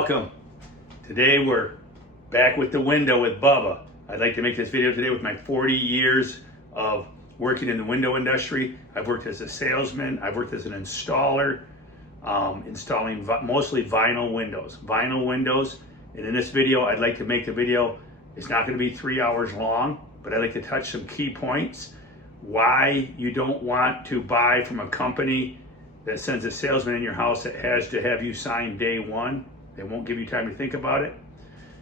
welcome. Today we're back with the window with Bubba. I'd like to make this video today with my 40 years of working in the window industry. I've worked as a salesman, I've worked as an installer, installing mostly vinyl windows. And in this video, I'd like to make the video, it's not going to be 3 hours long, but I'd like to touch some key points. Why you don't want to buy from a company that sends a salesman in your house that has to have you sign day one. They won't give you time to think about it.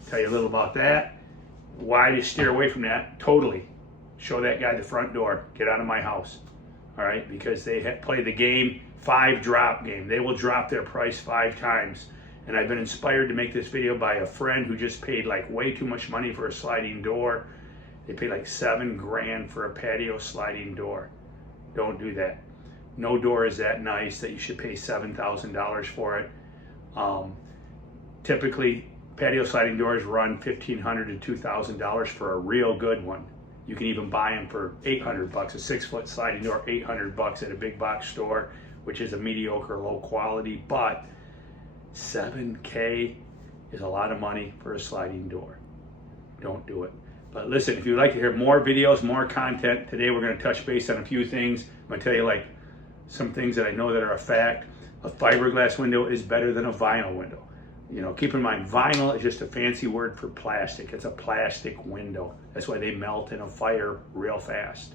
Tell you a little about that. Why to steer away from that totally. Show that guy the front door. Get out of my house. All right, because they play the game, 5 drop game. They will drop their price 5 times. And I've been inspired to make this video by a friend who just paid like way too much money for a sliding door. They paid like $7 grand for a patio sliding door. Don't do that. No door is that nice that you should pay $7,000 for it. Typically, patio sliding doors run $1,500 to $2,000 for a real good one. You can even buy them for $800. A 6-foot sliding door, $800 at a big box store, which is a mediocre, low quality, but $7K is a lot of money for a sliding door. Don't do it. But listen, if you'd like to hear more videos, more content, today we're going to touch base on a few things. I'm going to tell you like some things that I know that are a fact. A fiberglass window is better than a vinyl window. You know, keep in mind, vinyl is just a fancy word for plastic. It's a plastic window. That's why they melt in a fire real fast.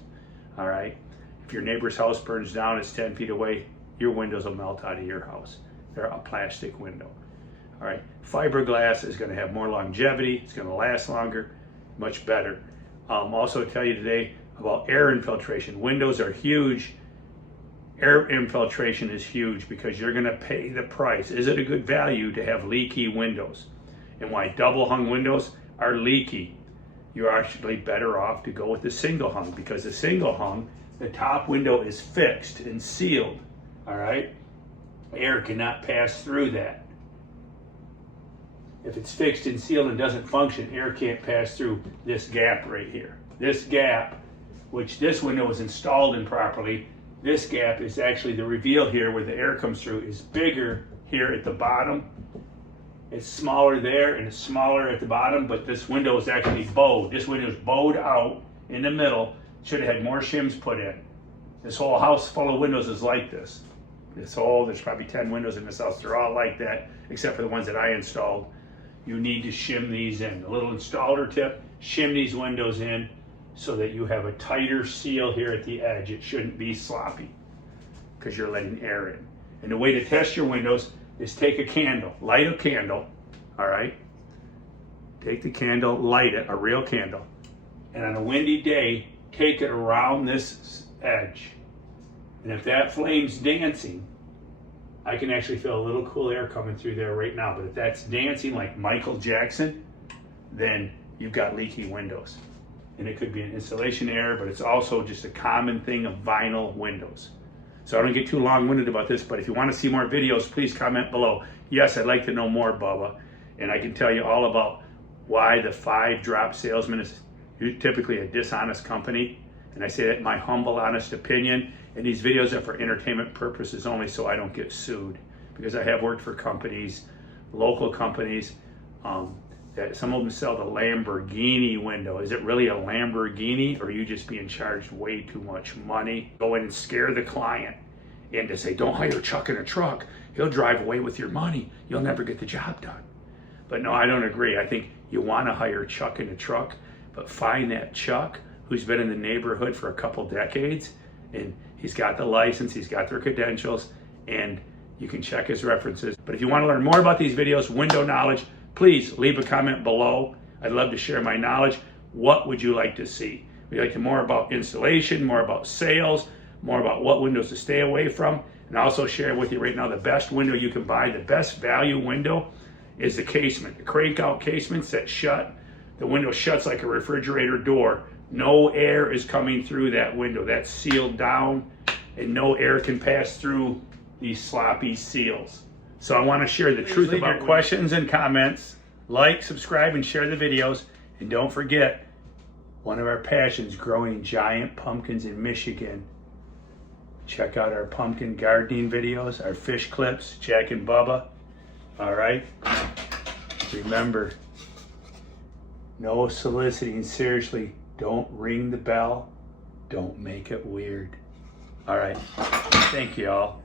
All right? If your neighbor's house burns down, it's 10 feet away, your windows will melt out of your house. They're a plastic window. All right? Fiberglass is going to have more longevity. It's going to last longer, much better. Also tell you today about air infiltration. Windows are huge. Air infiltration is huge because you're going to pay the price. Is it a good value to have leaky windows? And why double hung windows are leaky? You're actually better off to go with the single hung, because the single hung, the top window is fixed and sealed. All right? Air cannot pass through that. If it's fixed and sealed and doesn't function, air can't pass through this gap right here. This gap, which this window is installed improperly, this gap is actually the reveal here where the air comes through is bigger here at the bottom. It's smaller there and it's smaller at the bottom, but this window is actually bowed. This window is bowed out in the middle. Should have had more shims put in. This whole house full of windows is like this. There's probably 10 windows in this house. They're all like that, except for the ones that I installed. You need to shim these in. A little installer tip, shim these windows in so that you have a tighter seal here at the edge. It shouldn't be sloppy because you're letting air in. And the way to test your windows is take a candle, light a candle, all right? Take the candle, light it, a real candle. And on a windy day, take it around this edge. And if that flame's dancing, I can actually feel a little cool air coming through there right now. But if that's dancing like Michael Jackson, then you've got leaky windows. And it could be an installation error, but it's also just a common thing of vinyl windows. So I don't get too long-winded about this, but if you want to see more videos, please comment below. Yes, I'd like to know more, Bubba. And I can tell you all about why the 5-drop salesman is typically a dishonest company. And I say that in my humble, honest opinion. And these videos are for entertainment purposes only, so I don't get sued. Because I have worked for companies, local companies, that some of them sell the Lamborghini window. Is it really a Lamborghini, or are you just being charged way too much money? Go in and scare the client and to say, don't hire Chuck in a truck. He'll drive away with your money. You'll never get the job done. But no, I don't agree. I think you want to hire Chuck in a truck, but find that Chuck who's been in the neighborhood for a couple decades, and he's got the license, he's got their credentials, and you can check his references. But if you want to learn more about these videos, window knowledge, please leave a comment below. I'd love to share my knowledge. What would you like to see? Would you like to more about installation, more about sales, more about what windows to stay away from? And also share with you right now the best window you can buy, the best value window is the casement. The crank out casements that shut. The window shuts like a refrigerator door. No air is coming through that window. That's sealed down and no air can pass through these sloppy seals. So I want to share the truth about your questions and comments. Like, subscribe, and share the videos. And don't forget, one of our passions, growing giant pumpkins in Michigan. Check out our pumpkin gardening videos, our fish clips, Jack and Bubba. All right. remember, no soliciting. Seriously, don't ring the bell. Don't make it weird. All right. Thank you all.